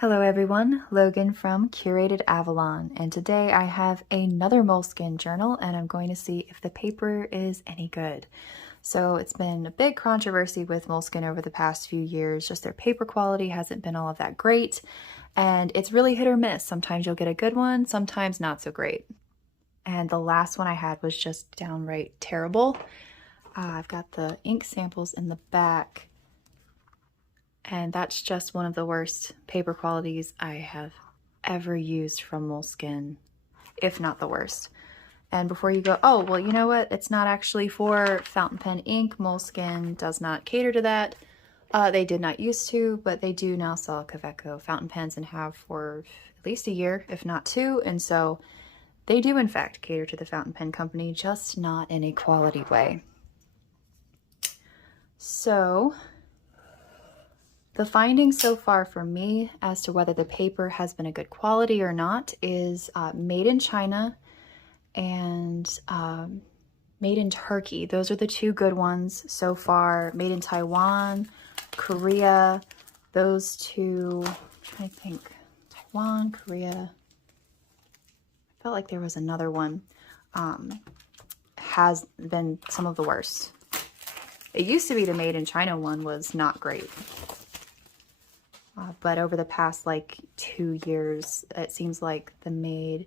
Hello everyone, Logan from Curated Avalon, and today I have another Moleskine journal and I'm going to see if the paper is any good. So it's been a big controversy with Moleskine over the past few years, just their paper quality hasn't been all of that great, and it's really hit or miss. Sometimes you'll get a good one, sometimes not so great. And the last one I had was just downright terrible. I've got the ink samples in the back. And that's just one of the worst paper qualities I have ever used from Moleskine, if not the worst. And before you go, oh, well, you know what? It's not actually for fountain pen ink. Moleskine does not cater to that. They did not used to, but they do now sell Kaweco fountain pens and have for at least a year, if not two. And so they do, in fact, cater to the fountain pen company, just not in a quality way. So the findings so far for me as to whether the paper has been a good quality or not is made in China and made in Turkey. Those are the two good ones so far. Made in Taiwan, Korea, those two, I'm trying to think, Taiwan, Korea, I felt like there was another one, has been some of the worst. It used to be the made in China one was not great. But over the past like 2 years, it seems like the made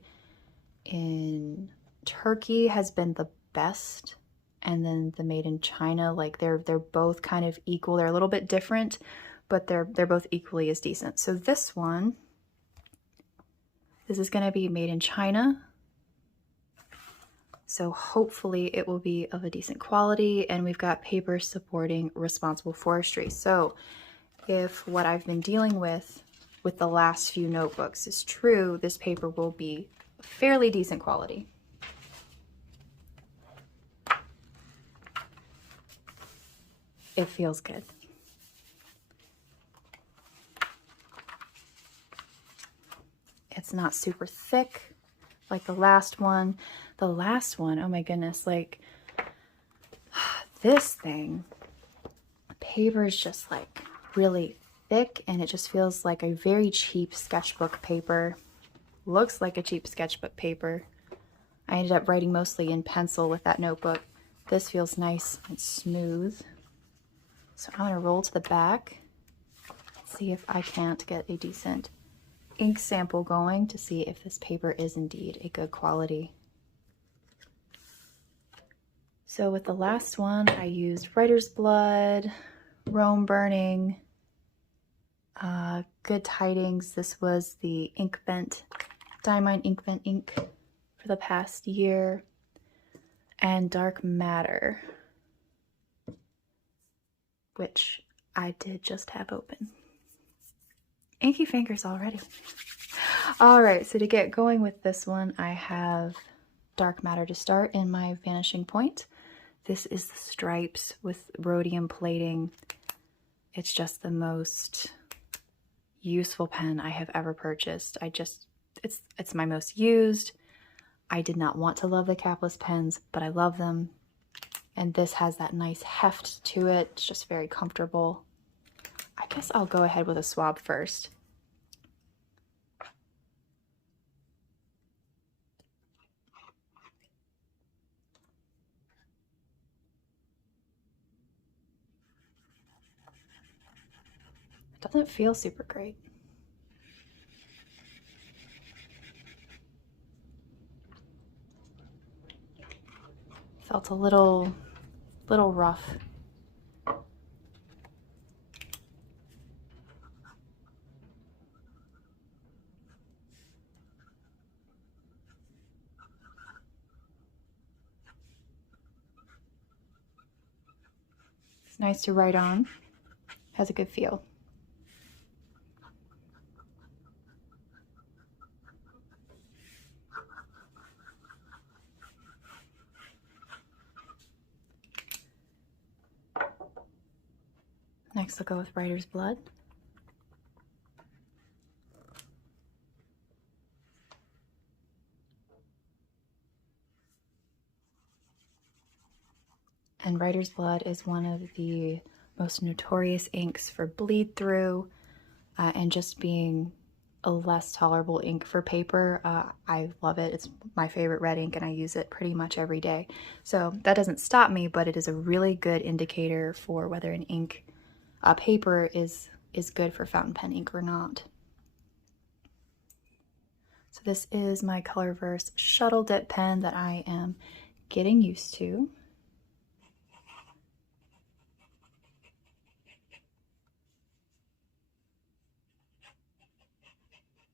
in Turkey has been the best. And then the made in China, like they're both kind of equal. They're a little bit different, but they're both equally as decent. So this one, this is going to be made in China. So hopefully it will be of a decent quality, and we've got paper supporting responsible forestry. So if what I've been dealing with the last few notebooks is true, this paper will be fairly decent quality. It feels good. It's not super thick like the last one. The last one, oh my goodness, like this thing, paper is just like really thick and it just feels like a very cheap sketchbook paper. Looks like a cheap sketchbook paper. I ended up writing mostly in pencil with that notebook. This feels nice and smooth. So I'm gonna roll to the back, see if I can't get a decent ink sample going to see if this paper is indeed a good quality. So with the last one, I used writer's blood, Rome burning, good tidings. This was the ink bent, Diamine ink bent ink for the past year, and dark matter, which I did just have open. Inky fingers already. All right, so to get going with this one, I have dark matter to start in my vanishing point. This is the stripes with rhodium plating. It's just the most useful pen I have ever purchased. It's my most used. I did not want to love the capless pens, but I love them. And this has that nice heft to it. It's just very comfortable. I guess I'll go ahead with a swab first. It doesn't feel super great. Felt a little rough. It's nice to write on. Has a good feel. Next, I'll go with writer's blood. And writer's blood is one of the most notorious inks for bleed through and just being a less tolerable ink for paper. I love it. It's my favorite red ink and I use it pretty much every day. So that doesn't stop me, but it is a really good indicator for whether an ink, paper is good for fountain pen ink or not. So this is my Colorverse Shuttle Dip pen that I am getting used to.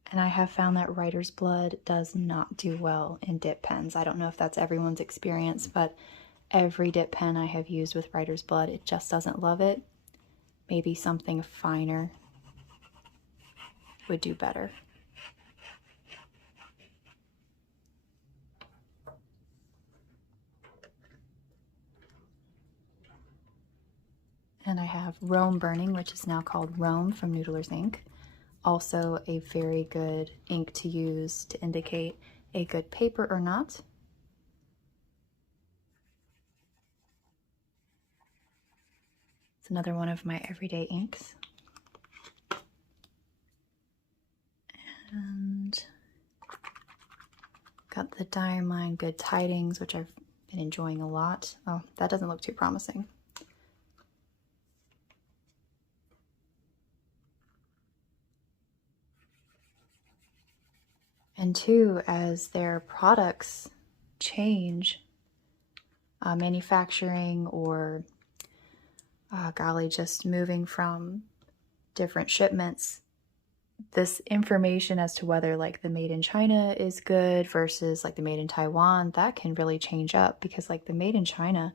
And I have found that writer's blood does not do well in dip pens. I don't know if that's everyone's experience, but every dip pen I have used with writer's blood, it just doesn't love it. Maybe something finer would do better. And I have Rome Burning, which is now called Rome from Noodler's Ink. Also a very good ink to use to indicate a good paper or not. It's another one of my everyday inks. And got the Diamine Good Tidings, which I've been enjoying a lot. Oh, that doesn't look too promising. And two, as their products change, manufacturing or, golly, just moving from different shipments, this information as to whether like the made in China is good versus like the made in Taiwan, that can really change up, because like the made in China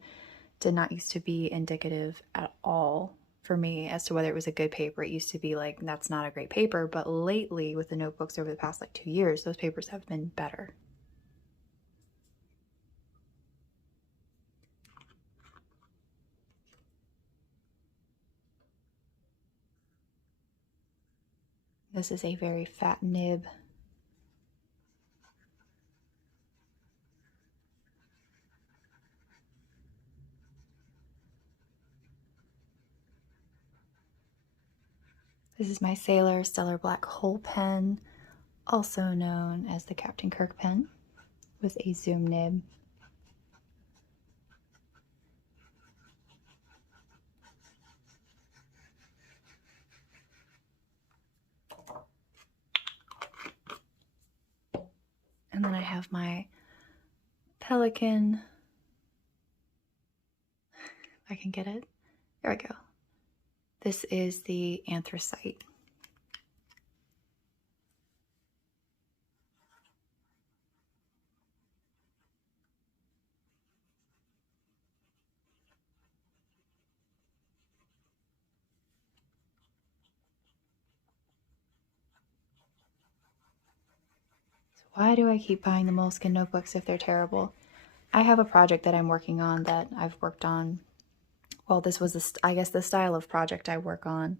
did not used to be indicative at all for me as to whether it was a good paper. It used to be like, that's not a great paper, but lately with the notebooks over the past like 2 years, those papers have been better. This is a very fat nib. This is my Sailor Stellar Black Hole pen, also known as the Captain Kirk pen, with a zoom nib. And then I have my Pelican. If I can get it. There we go. This is the anthracite. So why do I keep buying the Moleskine notebooks if they're terrible? I have a project that I'm working on that I've worked on. Well, this was, I guess, the style of project I work on.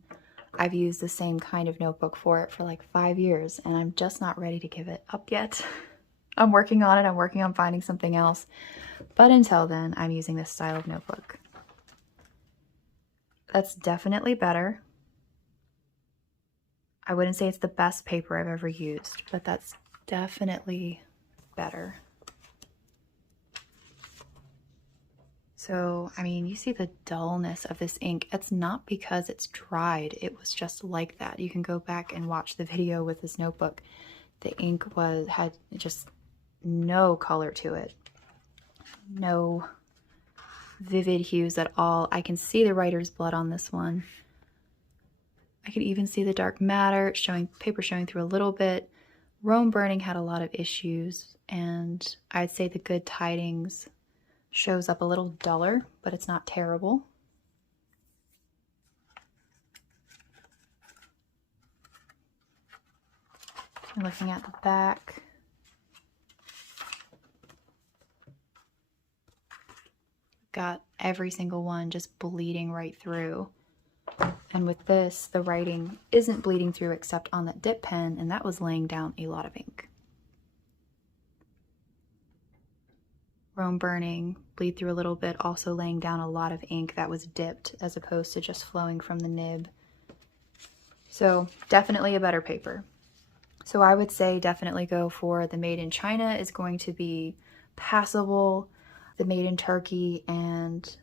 I've used the same kind of notebook for it for like 5 years, and I'm just not ready to give it up yet. I'm working on it. I'm working on finding something else. But until then, I'm using this style of notebook. That's definitely better. I wouldn't say it's the best paper I've ever used, but that's definitely better. So, I mean, you see the dullness of this ink. It's not because it's dried. It was just like that. You can go back and watch the video with this notebook. The ink had just no color to it. No vivid hues at all. I can see the writer's blood on this one. I can even see the dark matter paper showing through a little bit. Rome Burning had a lot of issues, and I'd say the Good Tidings shows up a little duller, but it's not terrible. I'm looking at the back. Got every single one just bleeding right through. And with this, the writing isn't bleeding through except on that dip pen, and that was laying down a lot of ink. Rome Burning, bleed through a little bit, also laying down a lot of ink that was dipped as opposed to just flowing from the nib. So definitely a better paper. So I would say definitely go for the Made in China is going to be passable. The Made in Turkey and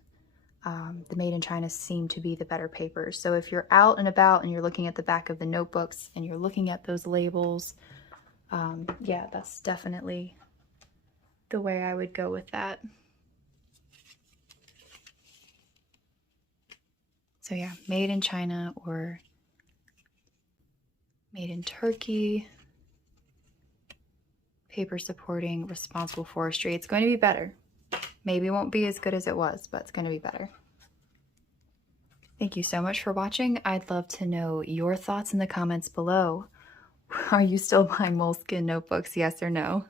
the Made in China seem to be the better papers. So if you're out and about and you're looking at the back of the notebooks and you're looking at those labels, yeah, that's definitely the way I would go with that. So yeah, Made in China or Made in Turkey. Paper supporting responsible forestry. It's going to be better. Maybe it won't be as good as it was, but it's going to be better. Thank you so much for watching. I'd love to know your thoughts in the comments below. Are you still buying Moleskine notebooks, yes or no?